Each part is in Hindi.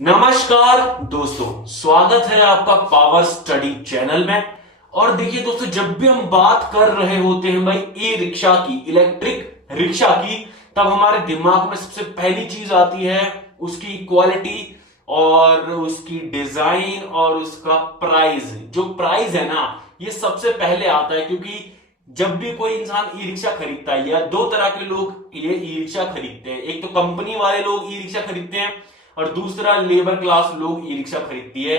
नमस्कार दोस्तों, स्वागत है आपका पावर स्टडी चैनल में। और देखिए दोस्तों, जब भी हम बात कर रहे होते हैं भाई ई रिक्शा की, इलेक्ट्रिक रिक्शा की, तब हमारे दिमाग में सबसे पहली चीज आती है उसकी क्वालिटी और उसकी डिजाइन और उसका प्राइस। जो प्राइस है ना, ये सबसे पहले आता है, क्योंकि जब भी कोई इंसान ई रिक्शा खरीदता है, या दो तरह के लोग ये ई रिक्शा खरीदते हैं। एक तो कंपनी वाले लोग ई रिक्शा खरीदते हैं और दूसरा लेबर क्लास लोग ई रिक्शा खरीदती है।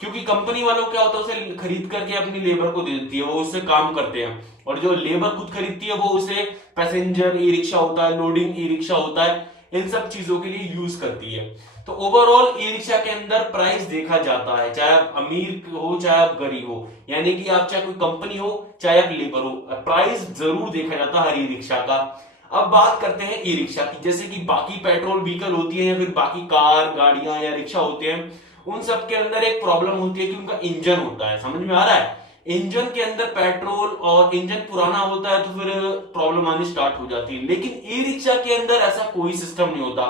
क्योंकि कंपनी वालों क्या होता है, उसे खरीद करके अपनी लेबर को दे देती है, वो उससे काम करते हैं। और जो लेबर खुद खरीदती है वो उसे पैसेंजर ई रिक्शा होता है, लोडिंग ई रिक्शा होता है, इन सब चीजों के लिए यूज करती है। तो ओवरऑल ई रिक्शा के अंदर प्राइस देखा जाता है, चाहे आप अमीर हो चाहे आप गरीब हो, यानी कि आप चाहे कोई कंपनी हो चाहे आप लेबर हो, प्राइस जरूर देखा जाता है हर ई रिक्शा का। अब बात करते हैं ई रिक्शा की। जैसे कि बाकी पेट्रोल व्हीकल होती है या फिर बाकी कार गाड़ियां या रिक्शा होते हैं, उन सब के अंदर एक प्रॉब्लम होती है कि उनका इंजन होता है। समझ में आ रहा है? इंजन के अंदर पेट्रोल और इंजन पुराना होता है तो फिर प्रॉब्लम आनी स्टार्ट हो जाती है। लेकिन ई रिक्शा के अंदर ऐसा कोई सिस्टम नहीं होता।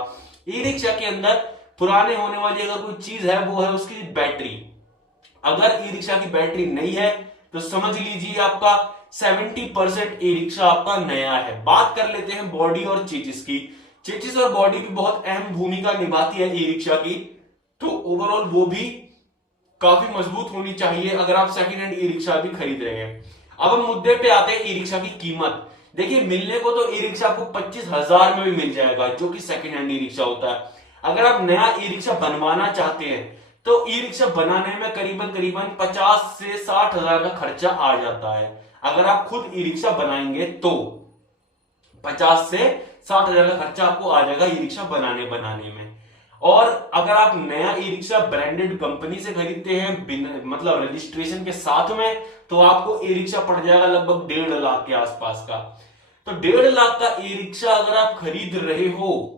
ई रिक्शा के अंदर पुराने होने वाली अगर कोई चीज है वो है उसकी बैटरी। अगर ई रिक्शा की बैटरी नहीं है तो समझ लीजिए आपका 70% ई रिक्शा आपका नया है। बात कर लेते हैं बॉडी और चेचिस की। चेचिस और बॉडी भी बहुत अहम भूमिका निभाती है ई रिक्शा की, तो ओवरऑल वो भी काफी मजबूत होनी चाहिए अगर आप सेकंड हैंड ई रिक्शा भी खरीद रहे हैं। अब हम मुद्दे पे आते हैं ई रिक्शा की कीमत। देखिए, मिलने को तो ई रिक्शा आपको 25,000 में भी मिल जाएगा, जो कि सेकंड हैंड ई रिक्शा होता है। अगर आप नया ई रिक्शा बनवाना चाहते हैं तो ई रिक्शा बनाने में करीबन करीबन 50 से 60,000 का खर्चा आ जाता है। अगर आप खुद ई रिक्शा बनाएंगे तो 50 से 60,000 का खर्चा आपको आ जाएगा ई रिक्शा बनाने में। और अगर आप नया ई रिक्शा ब्रांडेड कंपनी से खरीदते हैं बिना मतलब रजिस्ट्रेशन के साथ में, तो आपको ई रिक्शा पड़ जाएगा लगभग 1.5 लाख के आसपास का। तो 1.5 लाख का ई रिक्शा अगर आप खरीद रहे हो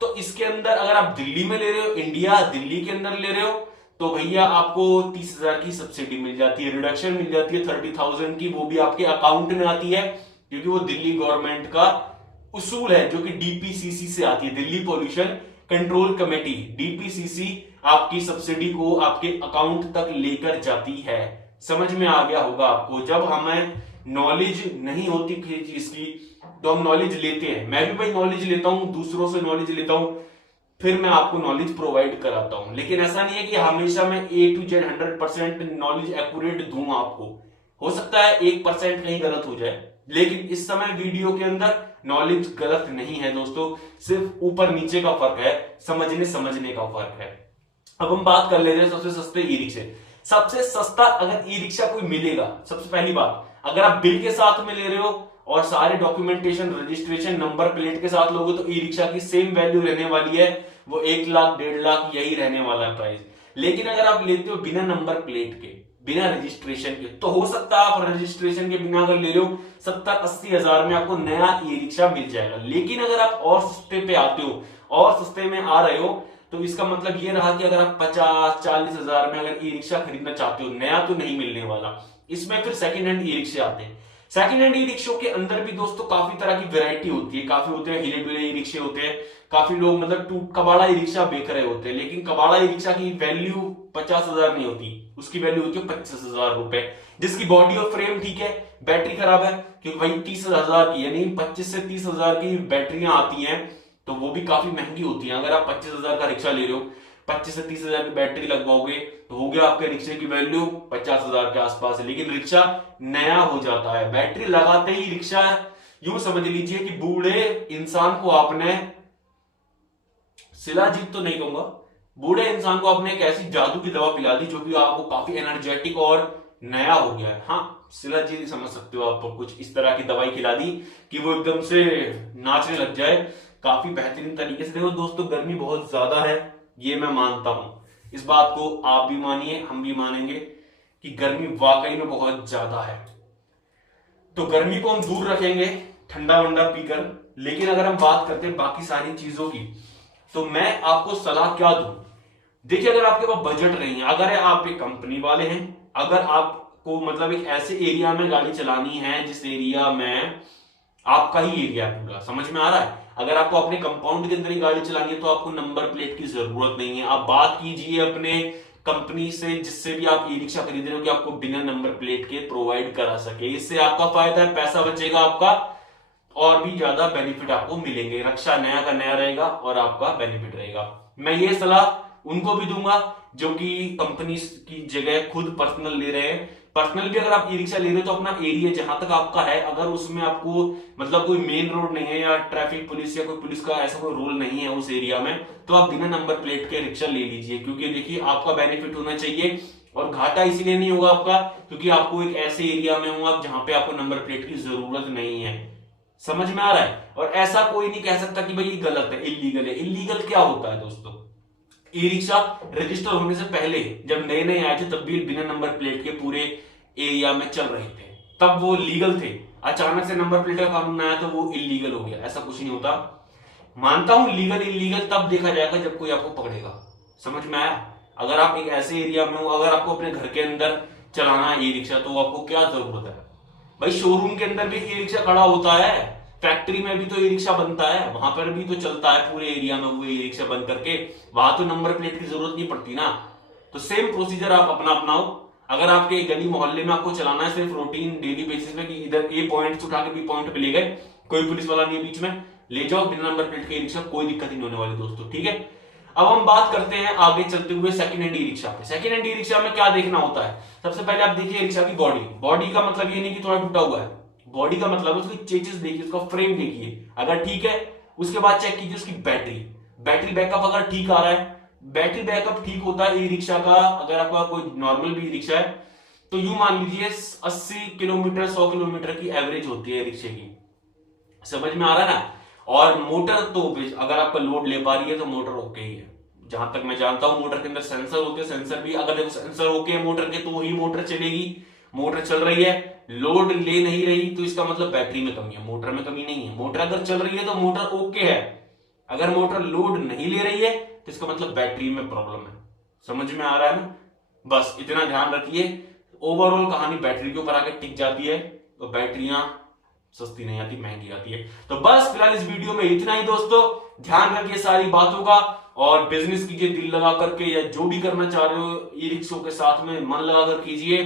तो इसके अंदर अगर आप दिल्ली में ले रहे हो, इंडिया दिल्ली के अंदर ले रहे हो, तो भैया आपको 30,000 की सब्सिडी मिल जाती है, रिडक्शन मिल जाती है 30,000 की। वो भी आपके अकाउंट में आती है, क्योंकि वो दिल्ली गवर्नमेंट का उसूल है, जो कि डीपीसीसी से आती है, Delhi pollution control committee. DPCC आपकी सब्सिडी को आपके अकाउंट तक लेकर जाती है। समझ में आ गया होगा आपको। जब हमें नॉलेज नहीं होती किसी चीज की तो हम नॉलेज लेते हैं। मैं भी भाई नॉलेज लेता हूं, दूसरों से नॉलेज लेता हूं, फिर मैं आपको नॉलेज प्रोवाइड कराता हूं। लेकिन ऐसा नहीं है कि हमेशा मैं ए टू जेड 100% नॉलेज एक्यूरेट दूंगा आपको। हो सकता है 1% कहीं गलत हो जाए, लेकिन इस समय वीडियो के अंदर नॉलेज गलत नहीं है दोस्तों, सिर्फ ऊपर नीचे का फर्क है, समझने का फर्क है। अब हम बात कर लेते हैं सबसे सस्ते ई रिक्शे। सबसे सस्ता अगर ई रिक्शा कोई मिलेगा, सबसे पहली बात, अगर आप बिल के साथ में ले रहे हो और सारे डॉक्यूमेंटेशन रजिस्ट्रेशन नंबर प्लेट के साथ लोगे, तो ई रिक्शा की सेम वैल्यू रहने वाली है, वो 1 लाख 1.5 लाख यही रहने वाला है प्राइस। लेकिन अगर आप लेते हो बिना नंबर प्लेट के, बिना रजिस्ट्रेशन के, तो हो सकता है आप रजिस्ट्रेशन के बिना अगर ले रहे हो 70-80 हजार में आपको नया ई रिक्शा मिल जाएगा। लेकिन अगर आप और सस्ते पे आते हो और सस्ते में आ रहे हो, तो इसका मतलब ये रहा कि अगर आप 50-40 हजार में अगर ई रिक्शा खरीदना चाहते हो, नया तो नहीं मिलने वाला। इसमें फिर सेकंड हैंड ई रिक्शे आते हैं। सेकंड हैंड ई रिक्शों के अंदर भी दोस्तों काफी तरह की वैरायटी होती है। काफी होते हैं हिले डुले ई रिक्शे होते हैं, काफी लोग मतलब कबाड़ा ई रिक्शा बेच रहे होते हैं। लेकिन कबाड़ा ई रिक्शा की वैल्यू 50,000 नहीं होती, उसकी वैल्यू होती है 25,000 रुपए, जिसकी बॉडी और फ्रेम ठीक है, बैटरी खराब है, क्योंकि भाई 30,000 की यानी 25 से 30,000 की बैटरियां आती हैं, तो वो भी काफी महंगी होती है। अगर आप 25,000 का रिक्शा ले रहे हो, 25 से 30,000 की बैटरी लगवाओगे, तो हो गया आपके रिक्शे की वैल्यू 50,000 के आसपास है। लेकिन रिक्शा नया हो जाता है, बैटरी लगाते ही रिक्शा, यूं समझ लीजिए कि बूढ़े इंसान को आपने शिलाजीत तो नहीं कहूंगा, बूढ़े इंसान को आपने एक ऐसी जादू की दवा पिला दी जो कि आपको काफी एनर्जेटिक और नया हो गया है। हाँ, शिलाजीत समझ सकते हो आप, कुछ इस तरह की दवाई खिला दी कि वो एकदम से नाचने लग जाए काफी बेहतरीन तरीके से। देखो दोस्तों, गर्मी बहुत ज्यादा है, ये मैं मानता हूं, इस बात को आप भी मानिए, हम भी मानेंगे कि गर्मी वाकई में बहुत ज्यादा है। तो गर्मी को हम दूर रखेंगे ठंडा वंडा पीकर। लेकिन अगर हम बात करते हैं बाकी सारी चीजों की, तो मैं आपको सलाह क्या दूं। देखिए, अगर आपके पास बजट नहीं है, अगर आप एक कंपनी वाले हैं, अगर आपको मतलब एक ऐसे एरिया में गाड़ी चलानी है जिस एरिया में आपका ही एरिया है पूरा, समझ में आ रहा है, अगर आपको अपने कंपाउंड के अंदर ही गाड़ी चलानी है तो आपको नंबर प्लेट की जरूरत नहीं है। आप बात कीजिए अपने कंपनी से जिससे भी आप ई रिक्शा खरीद रहे हो कि आपको बिना नंबर प्लेट के प्रोवाइड करा सके। इससे आपका फायदा है, पैसा बचेगा आपका और भी ज्यादा बेनिफिट आपको मिलेंगे। रक्षा नया का नया रहेगा और आपका बेनिफिट रहेगा। मैं ये सलाह उनको भी दूंगा जो कि कंपनी की जगह खुद पर्सनल ले रहे हैं। पर्सनल भी अगर आप ई रिक्शा ले रहे हो तो अपना एरिया जहां तक आपका है, अगर उसमें आपको मतलब कोई मेन रोड नहीं है या ट्रैफिक पुलिस या कोई पुलिस का ऐसा कोई रोल नहीं है उस एरिया में, तो आप बिना नंबर प्लेट के रिक्शा ले लीजिए। क्योंकि देखिए आपका बेनिफिट होना चाहिए और घाटा इसीलिए नहीं होगा आपका क्योंकि आपको एक ऐसे एरिया में हो आप जहां पे आपको नंबर प्लेट की जरूरत नहीं है। समझ में आ रहा है? और ऐसा कोई नहीं कह सकता कि भाई ये गलत है, इलीगल है। इलीगल क्या होता है दोस्तों? ई रिक्शा रजिस्टर होने से पहले जब नए नए आए थे तब भी बिना नंबर प्लेट के पूरे एरिया में चल रहे थे, तब वो लीगल थे। अचानक से नंबर प्लेट का कानून आया तो वो इलीगल हो गया। ऐसा कुछ नहीं होता। मानता हूं लीगल इलीगल तब देखा जाएगा जब कोई आपको पकड़ेगा। समझ में आया? अगर आप एक ऐसे एरिया में हो, अगर आपको अपने घर के अंदर चलाना है ई रिक्शा तो आपको क्या जरूरत है भाई? शोरूम के अंदर भी ई रिक्शा खड़ा होता है, फैक्ट्री में भी तो ई रिक्शा बनता है, वहां पर भी तो चलता है पूरे एरिया में वो ई रिक्शा बंद करके। वहां तो नंबर प्लेट की जरूरत नहीं पड़ती ना। तो सेम प्रोसीजर आप अपना अपनाओ। अगर आपके गली मोहल्ले में आपको चलाना है सिर्फ रूटीन डेली बेसिस पे कि इधर ए पॉइंट उठा के बी पॉइंट पे ले गए, कोई पुलिस वाला नहीं है बीच में, ले जाओ बिना नंबर प्लेट के ई रिक्शा, कोई दिक्कत नहीं होने वाली दोस्तों। ठीक है, अब हम बात करते हैं आगे चलते हुए सेकंड हैंड ई रिक्शा पे। सेकंड हैंड ई रिक्शा में क्या देखना होता है? सबसे पहले आप देखिए रिक्शा की बॉडी। बॉडी का मतलब ये नहीं कि थोड़ा टूटा हुआ है, बॉडी का मतलब उसकी चेचिस देखिए, उसका फ्रेम देखिए, अगर ठीक है उसके बाद चेक कीजिए उसकी बैटरी। बैटरी बैकअप अगर ठीक आ रहा है, बैटरी बैकअप ठीक होता है ई रिक्शा का। अगर आपका कोई नॉर्मल भी ई रिक्शा है तो यूं मान लीजिए 80 किलोमीटर 100 किलोमीटर की एवरेज होती है रिक्शे की। समझ में आ रहा है ना? और मोटर तो अगर आपका लोड ले पा रही है तो मोटर ओके ही है। जहां तक मैं जानता हूं मोटर के अंदर सेंसर होते हैं, सेंसर भी अगर देखो सेंसर ओके है मोटर के तो ही मोटर चलेगी। मोटर चल रही है, लोड ले नहीं रही तो इसका मतलब बैटरी में कमी है, मोटर में कमी नहीं है। मोटर अगर चल रही है तो मोटर ओके है। अगर मोटर लोड नहीं ले रही है तो इसका मतलब बैटरी में प्रॉब्लम है। समझ में आ रहा है ना? बस इतना ध्यान रखिए। ओवरऑल कहानी बैटरी के ऊपर आके टिक जाती है। तो बैटरियां सस्ती नहीं आती, महंगी आती है। तो बस फिलहाल इस वीडियो में इतना ही दोस्तों। ध्यान रखिए सारी बातों का और बिजनेस कीजिए दिल लगा करके, या जो भी करना चाह रहे हो ई रिक्शों के साथ में मन लगा कर कीजिए।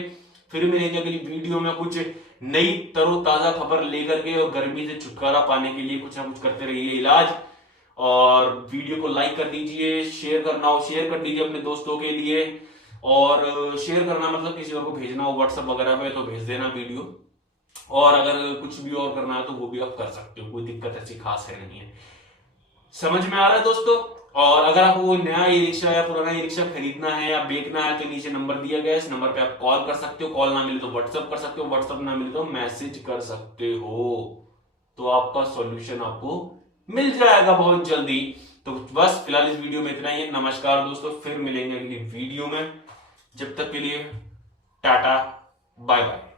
फिर मिलेंगे अगली वीडियो में कुछ नई तरोताजा खबर लेकर के, और गर्मी से छुटकारा पाने के लिए कुछ ना कुछ करते रहिए इलाज। और वीडियो को लाइक कर दीजिए, शेयर करना हो शेयर कर दीजिए अपने दोस्तों के लिए। और शेयर करना मतलब किसी और को भेजना हो व्हाट्सएप वगैरह पे तो भेज देना वीडियो। और अगर कुछ भी और करना है तो वो भी आप कर सकते हो, कोई दिक्कत ऐसी खास है नहीं है। समझ में आ रहा है दोस्तों? और अगर आपको नया ई रिक्शा या पुराना ई रिक्शा खरीदना है या बेचना है तो नीचे नंबर दिया गया है, इस नंबर पे आप कॉल कर सकते हो। कॉल ना मिले तो व्हाट्सएप कर सकते हो, व्हाट्सएप ना मिले तो मैसेज कर सकते हो। तो आपका सॉल्यूशन आपको मिल जाएगा बहुत जल्दी। तो बस फिलहाल इस वीडियो में इतना ही है। नमस्कार दोस्तों, फिर मिलेंगे अगली वीडियो में। जब तक के लिए टाटा बाय बाय।